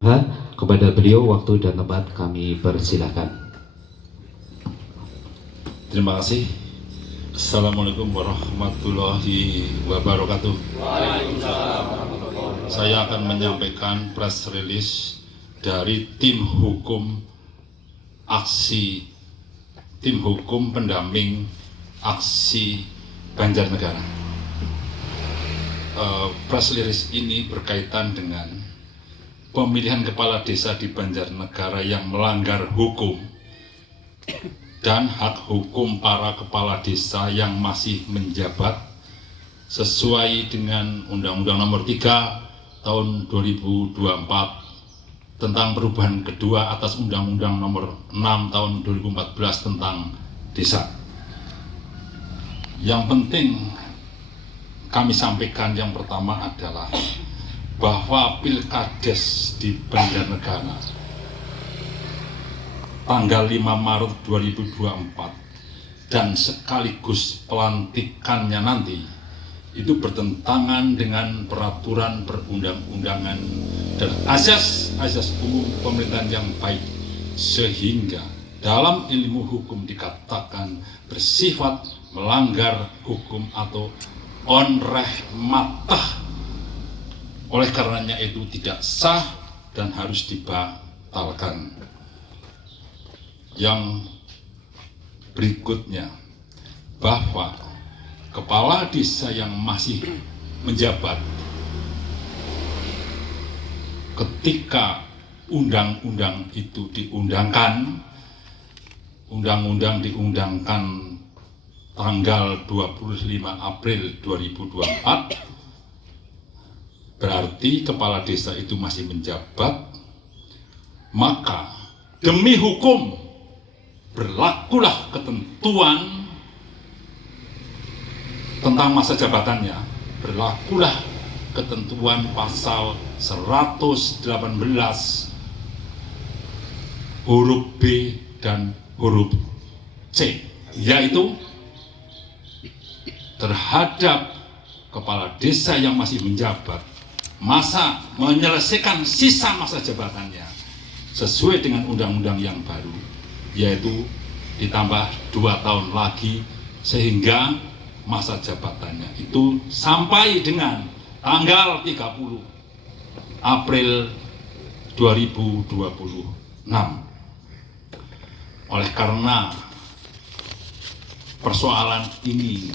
Kepada beliau waktu dan tempat kami persilahkan. Terima kasih. Assalamualaikum warahmatullahi wabarakatuh. Saya akan menyampaikan press release dari tim hukum pendamping aksi Banjarnegara. Press release ini berkaitan dengan pemilihan kepala desa di Banjarnegara yang melanggar hukum dan hak hukum para kepala desa yang masih menjabat sesuai dengan Undang-Undang Nomor 3 Tahun 2024 tentang perubahan kedua atas Undang-Undang Nomor 6 Tahun 2014 tentang desa. Yang penting kami sampaikan yang pertama adalah bahwa Pilkades di Banjarnegara tanggal 5 Maret 2024 dan sekaligus pelantikannya nanti itu bertentangan dengan peraturan perundang-undangan dan asas umum pemerintahan yang baik, sehingga dalam ilmu hukum dikatakan bersifat melanggar hukum atau onreh matah. Oleh karenanya itu tidak sah dan harus dibatalkan. Yang berikutnya, bahwa kepala desa yang masih menjabat ketika undang-undang itu diundangkan, undang-undang diundangkan tanggal 25 April 2024, berarti kepala desa itu masih menjabat, maka demi hukum berlakulah ketentuan tentang masa jabatannya, berlakulah ketentuan pasal 118 huruf B dan huruf C, yaitu terhadap kepala desa yang masih menjabat menyelesaikan sisa masa jabatannya sesuai dengan undang-undang yang baru, yaitu ditambah 2 tahun lagi sehingga masa jabatannya itu sampai dengan tanggal 30 April 2026. Oleh karena persoalan ini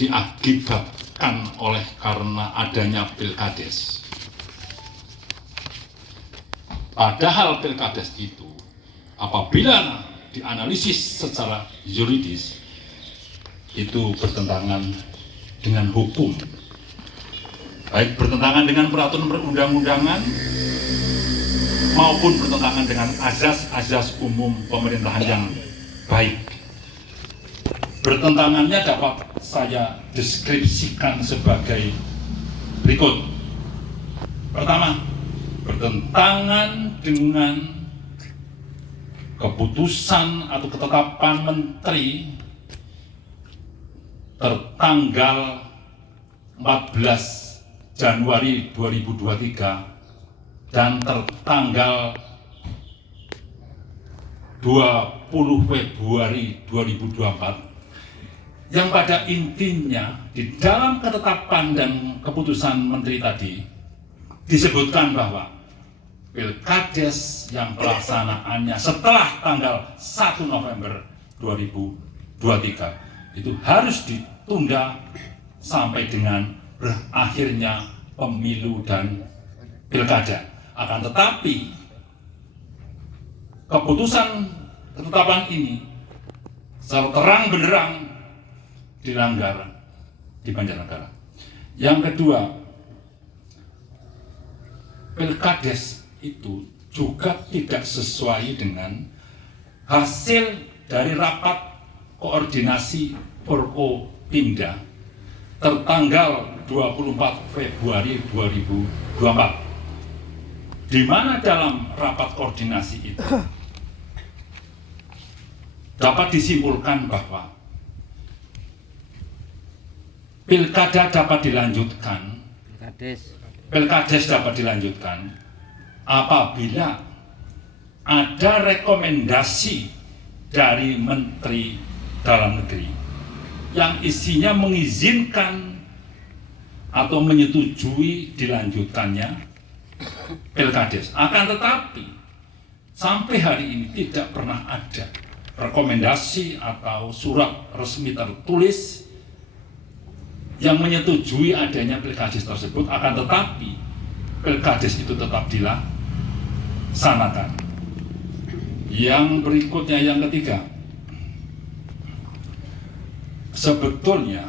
diakibatkan oleh karena adanya Pilkades. Padahal Pilkades itu apabila dianalisis secara yuridis itu bertentangan dengan hukum, baik bertentangan dengan peraturan perundang-undangan maupun bertentangan dengan azas-azas umum pemerintahan yang baik. Bertentangannya dapat saya deskripsikan sebagai berikut. Pertama, bertentangan dengan keputusan atau ketetapan menteri tertanggal 14 Januari 2023 dan tertanggal 20 Februari 2024, yang pada intinya di dalam ketetapan dan keputusan menteri tadi disebutkan bahwa Pilkades yang pelaksanaannya setelah tanggal 1 November 2023 itu harus ditunda sampai dengan berakhirnya pemilu dan pilkada. Akan tetapi keputusan ketetapan ini secara terang benderang dilanggar di Banjarnegara. Yang kedua, Pilkades itu juga tidak sesuai dengan hasil dari rapat koordinasi Forkopimda tertanggal 24 Februari 2024, di mana dalam rapat koordinasi itu dapat disimpulkan bahwa pilkada dapat dilanjutkan Pilkades dapat dilanjutkan apabila ada rekomendasi dari Menteri Dalam Negeri yang isinya mengizinkan atau menyetujui dilanjutkannya Pilkades. Akan tetapi sampai hari ini tidak pernah ada rekomendasi atau surat resmi tertulis yang menyetujui adanya Pilkades tersebut. Akan tetapi Pilkades itu tetap dilaksanakan. Yang berikutnya, yang ketiga, sebetulnya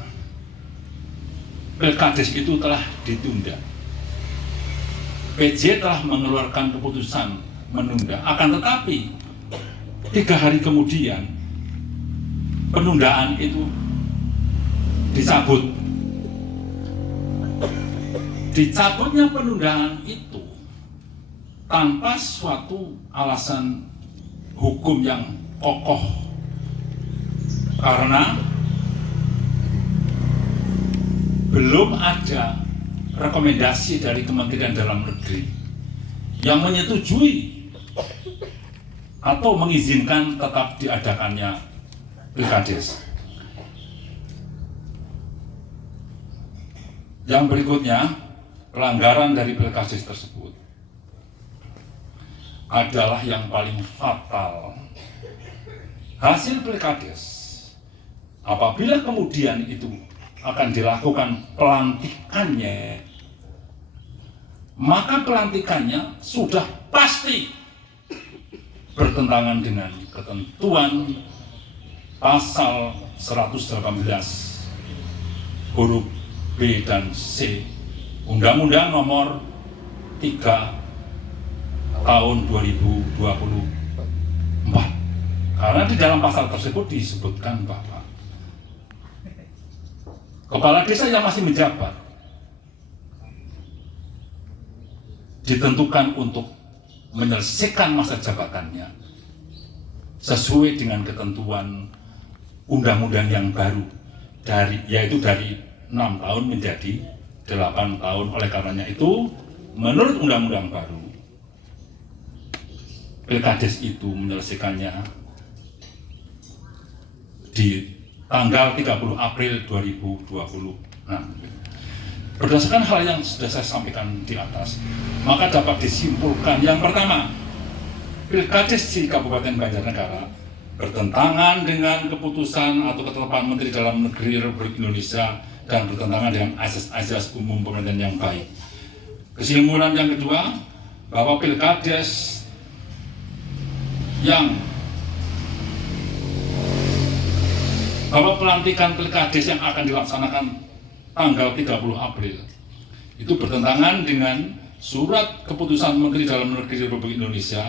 Pilkades itu telah ditunda. PJ telah mengeluarkan keputusan menunda. Akan tetapi 3 hari kemudian penundaan itu dicabut. Dicabutnya penundaan itu tanpa suatu alasan hukum yang kokoh, karena belum ada rekomendasi dari Kementerian Dalam Negeri yang menyetujui atau mengizinkan tetap diadakannya Pilkades. Yang berikutnya, pelanggaran dari Pilkades tersebut adalah yang paling fatal. Hasil Pilkades, apabila kemudian itu akan dilakukan pelantikannya, maka pelantikannya sudah pasti bertentangan dengan ketentuan pasal 118 huruf B dan C Undang-Undang Nomor 3 tahun 2024. Karena di dalam pasal tersebut disebutkan bahwa kepala desa yang masih menjabat ditentukan untuk menyelesaikan masa jabatannya sesuai dengan ketentuan undang-undang yang baru, yaitu dari 6 tahun menjadi 8 tahun. Oleh karenanya itu, menurut undang-undang baru, Pilkades itu menyelesaikannya di tanggal 30 April 2020. Nah, berdasarkan hal yang sudah saya sampaikan di atas, maka dapat disimpulkan yang pertama, Pilkades di Kabupaten Banjarnegara bertentangan dengan keputusan atau ketetapan Menteri Dalam Negeri Republik Indonesia dan bertentangan dengan asas-asas umum pemerintahan yang baik. Kesimpulan yang kedua, bahwa Pilkades bahwa pelantikan Pilkades yang akan dilaksanakan tanggal 30 April itu bertentangan dengan surat keputusan Menteri Dalam Negeri Republik Indonesia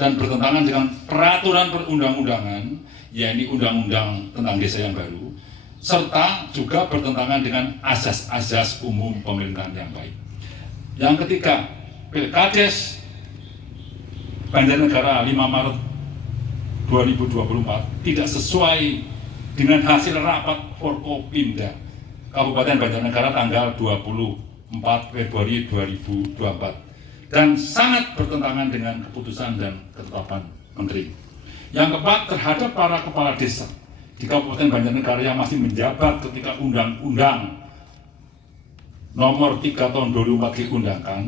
dan bertentangan dengan peraturan perundang-undangan, yaitu Undang-Undang tentang Desa yang baru, serta juga bertentangan dengan asas-asas umum pemerintahan yang baik. Yang ketiga, Pilkades Banjarnegara 5 Maret 2024 tidak sesuai dengan hasil rapat Forkopimda Kabupaten Banjarnegara tanggal 24 Februari 2024 dan sangat bertentangan dengan keputusan dan ketetapan Menteri. Yang keempat, terhadap para kepala desa di Kabupaten Banjarnegara yang masih menjabat ketika Undang-Undang Nomor 3 tahun 2004 diundangkan,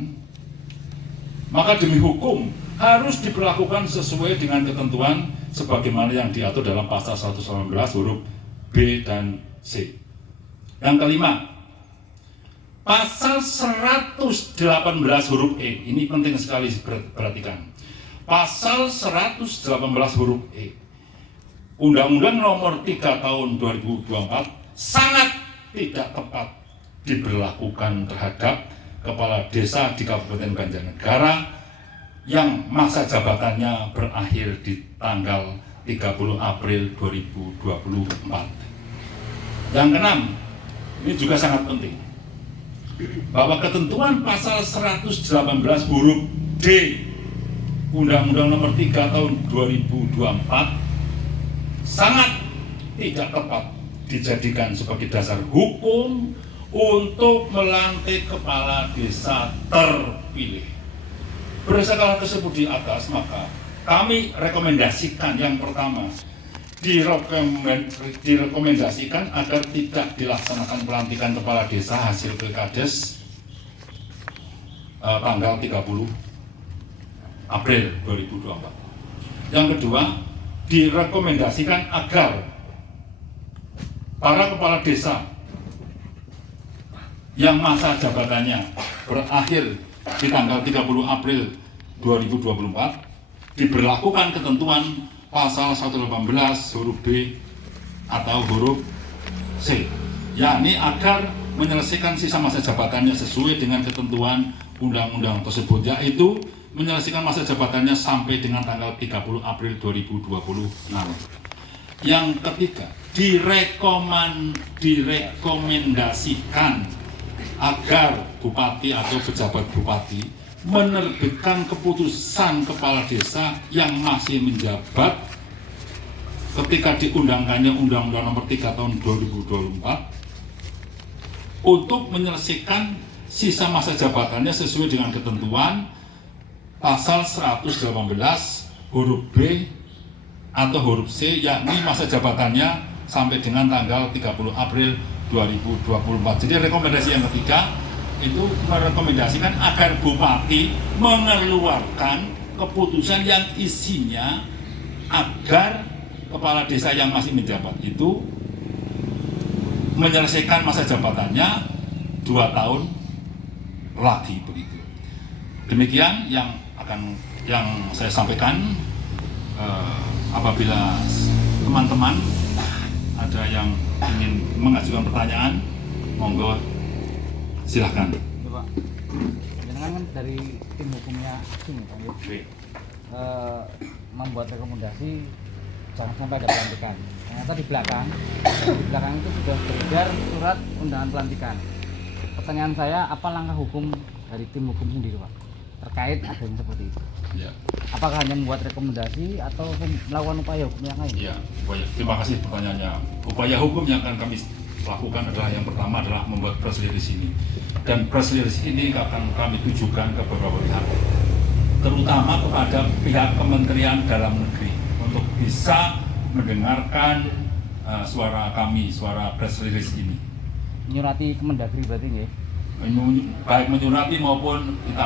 maka demi hukum harus diberlakukan sesuai dengan ketentuan sebagaimana yang diatur dalam pasal 119 huruf B dan C. Yang kelima, pasal 118 huruf E, ini penting sekali perhatikan. Pasal 118 huruf E, Undang-Undang Nomor 3 tahun 2024 sangat tidak tepat diberlakukan terhadap kepala desa di Kabupaten Banjarnegara yang masa jabatannya berakhir di tanggal 30 April 2024. Yang keenam, ini juga sangat penting, bahwa ketentuan pasal 118 huruf D Undang-Undang Nomor 3 tahun 2024 sangat tidak tepat dijadikan sebagai dasar hukum untuk melantik kepala desa terpilih. Berdasarkan hal tersebut di atas, maka kami rekomendasikan yang pertama, direkomendasikan agar tidak dilaksanakan pelantikan kepala desa hasil Pilkades tanggal 30 April 2024. Yang kedua, direkomendasikan agar para kepala desa yang masa jabatannya berakhir di tanggal 30 April 2024 diberlakukan ketentuan pasal 118 huruf B atau huruf C, yakni agar menyelesaikan sisa masa jabatannya sesuai dengan ketentuan undang-undang tersebut, yaitu menyelesaikan masa jabatannya sampai dengan tanggal 30 April 2026. Yang ketiga, direkomendasikan agar bupati atau pejabat bupati menerbitkan keputusan kepala desa yang masih menjabat ketika diundangkannya Undang-Undang Nomor 3 Tahun 2024 untuk menyelesaikan sisa masa jabatannya sesuai dengan ketentuan pasal 118 huruf B atau huruf C, yakni masa jabatannya sampai dengan tanggal 30 April 2024. Jadi rekomendasi yang ketiga itu merekomendasikan agar bupati mengeluarkan keputusan yang isinya agar kepala desa yang masih menjabat itu menyelesaikan masa jabatannya 2 tahun lagi begitu. Demikian yang saya sampaikan. Apabila teman-teman ada yang ingin mengajukan pertanyaan, monggo silahkan. Ya, Pak. Jangan kan dari tim hukumnya Aksum, Pak, membuat rekomendasi jangan sampai ada pelantikan. Ternyata di belakang itu sudah beredar surat undangan pelantikan. Pertanyaan saya, apa langkah hukum dari tim hukum sendiri, Pak, terkait adanya seperti itu? Ya. Apakah hanya membuat rekomendasi atau melakukan upaya hukum yang lain? Ya, terima kasih pertanyaannya. Upaya hukum yang akan kami lakukan adalah yang pertama adalah membuat press release ini. Dan press release ini akan kami tujukan ke beberapa pihak, terutama kepada pihak Kementerian Dalam Negeri untuk bisa mendengarkan suara kami, suara press release ini. Menyurati Kemendagri berarti nggih? Baik menyurati maupun kita